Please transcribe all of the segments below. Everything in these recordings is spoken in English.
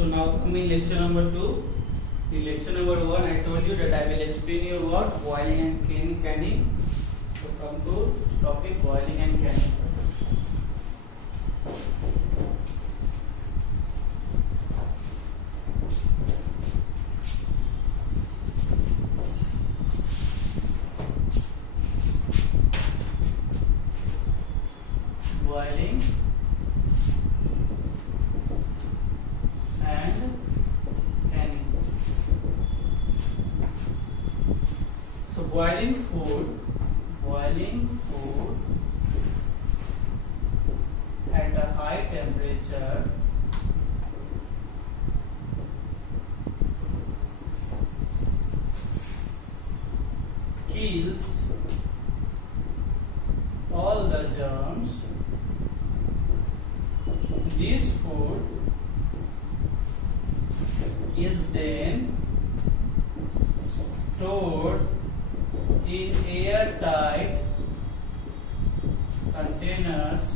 So now coming lecture number 2. In lecture number 1, I told you that I will explain you about boiling and canning. So come to topic boiling and canning. Boiling and canning. So boiling food at a high temperature kills all the germs. This food is then stored in airtight containers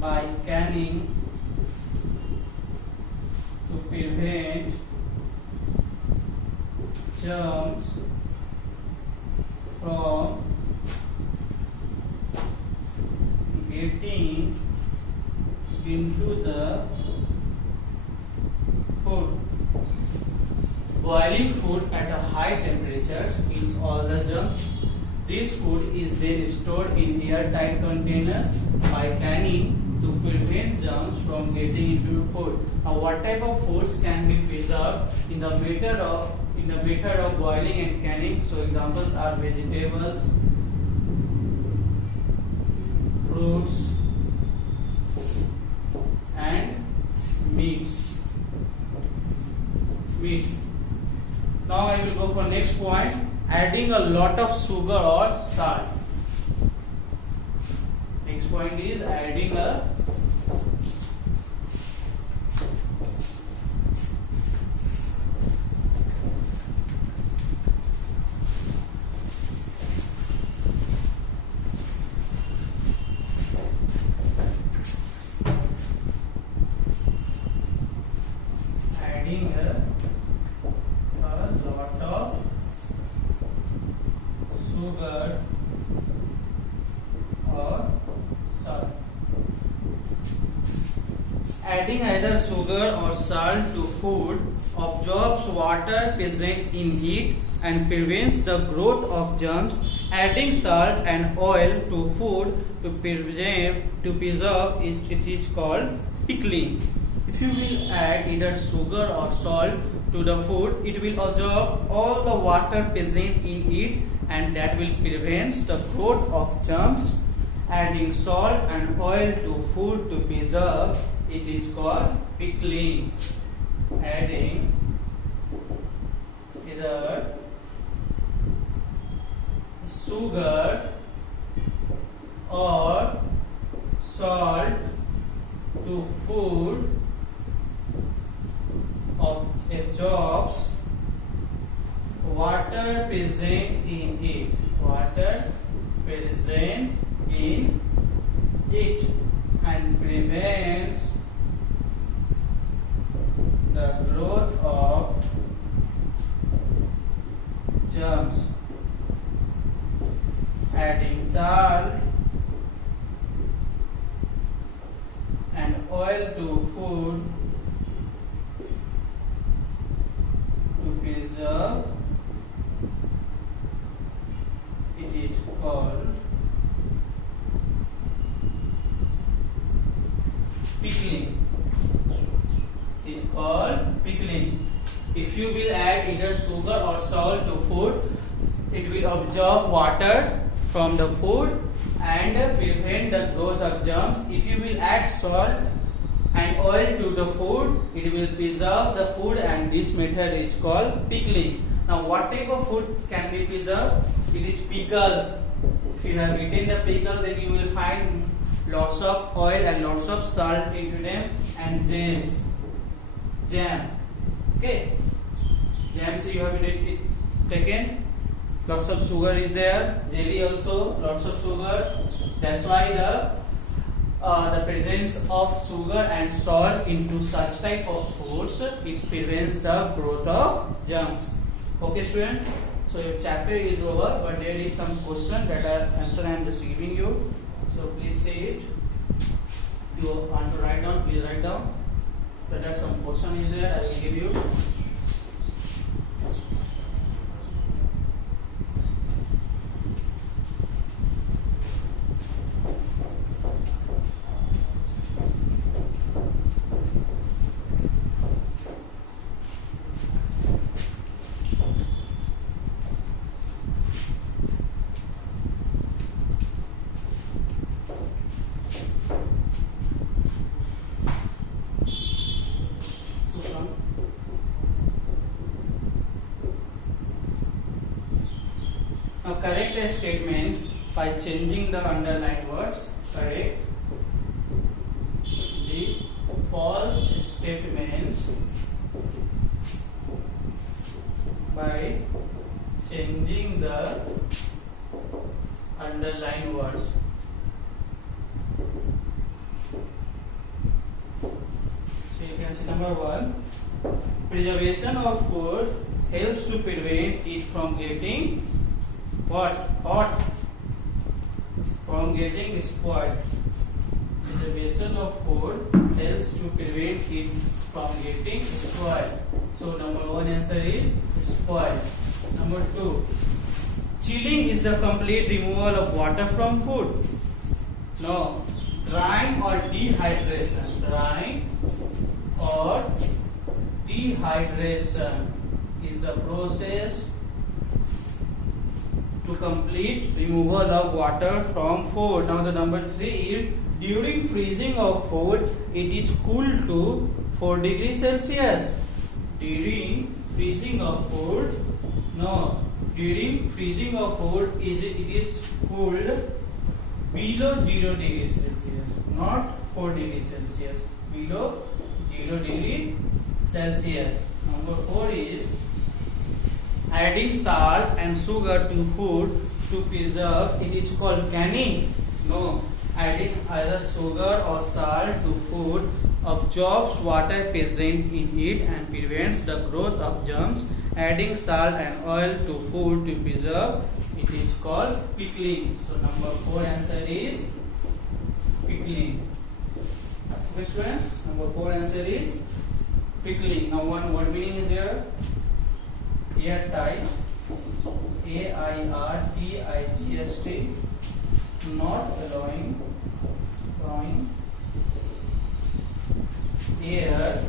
by canning to prevent germs from getting into the food. Boiling food at a high temperature kills all the germs. This food is then stored in airtight containers by canning to prevent germs from getting into food. Now, what type of foods can be preserved in the method of boiling and canning? So, examples are vegetables, fruits, and meats. Now I will go for next point, adding a lot of sugar or salt. Next point is adding a lot of sugar or salt. Adding either sugar or salt to food absorbs water present in it and prevents the growth of germs. Adding salt and oil to food to preserve it is called pickling. If you will add either sugar or salt to the food, it will absorb all the water present in it and that will prevent the growth of germs. Adding salt and oil to food to preserve it is called pickling. Adding either sugar or salt to food absorbs water present in it. And prevents the growth of germs. Adding salt and oil to food to preserve it is called pickling. It is called pickling. If you will add either sugar or salt to food, it will absorb water from the food and prevent the growth of germs. If you will add salt and oil to the food, it will preserve the food, and this method is called pickling. Now, what type of food can be preserved? It is pickles. If you have eaten the pickle, then you will find lots of oil and lots of salt into them, and jam. Okay, jams you have taken. Lots of sugar is there. Jelly also, lots of sugar. That's why the the presence of sugar and salt into such type of foods, it prevents the growth of germs. Okay, student. So your chapter is over, but there is some question that answer I am just giving you. So please say it. You want to write down? Please write down. There are some question is there. I will give you. Now correct the statements by changing the underlined words. Correct the false statements by changing the underlined words. So you can see number 1. Preservation of food helps to prevent it from getting what? Hot. From getting spoiled. Preservation of food helps to prevent it from getting spoiled. So number 1 answer is spoiled. Number 2. Chilling is the complete removal of water from food. No. Drying or dehydration. Drying or dehydration is the process to complete removal of water from food. Now the number 3 is during freezing of food it is cooled to 4 degrees Celsius. During freezing of food, no, during freezing of food it is cooled below 0 degrees Celsius, not 4 degrees Celsius, below 0 degree Celsius. Number 4 is adding salt and sugar to food to preserve, it is called canning. No, adding either sugar or salt to food absorbs water present in it and prevents the growth of germs. Adding salt and oil to food to preserve, it is called pickling. So number 4 answer is pickling. Okay students, number 4 answer is pickling. Now one word meaning is there. Airtight, AIRTIGST, not allowing air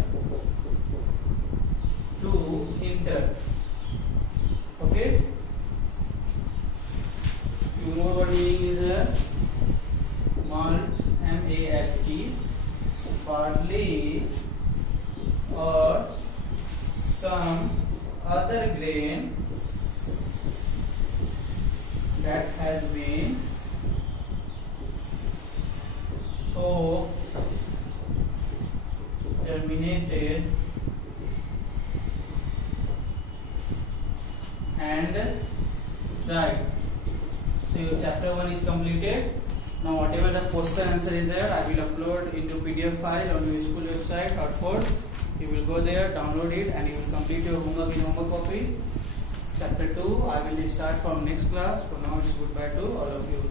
to enter. Okay. Few more word meaning is there. Malt, MALT, barley or some other grain that has been soaked, germinated and dried. So your chapter 1 is completed. Now whatever the question answer is there, I will upload into PDF file on your school website .4. You will go there, download it, and you will complete your homework in homework copy. Chapter 2, I will start from next class. For now, it's goodbye to all of you.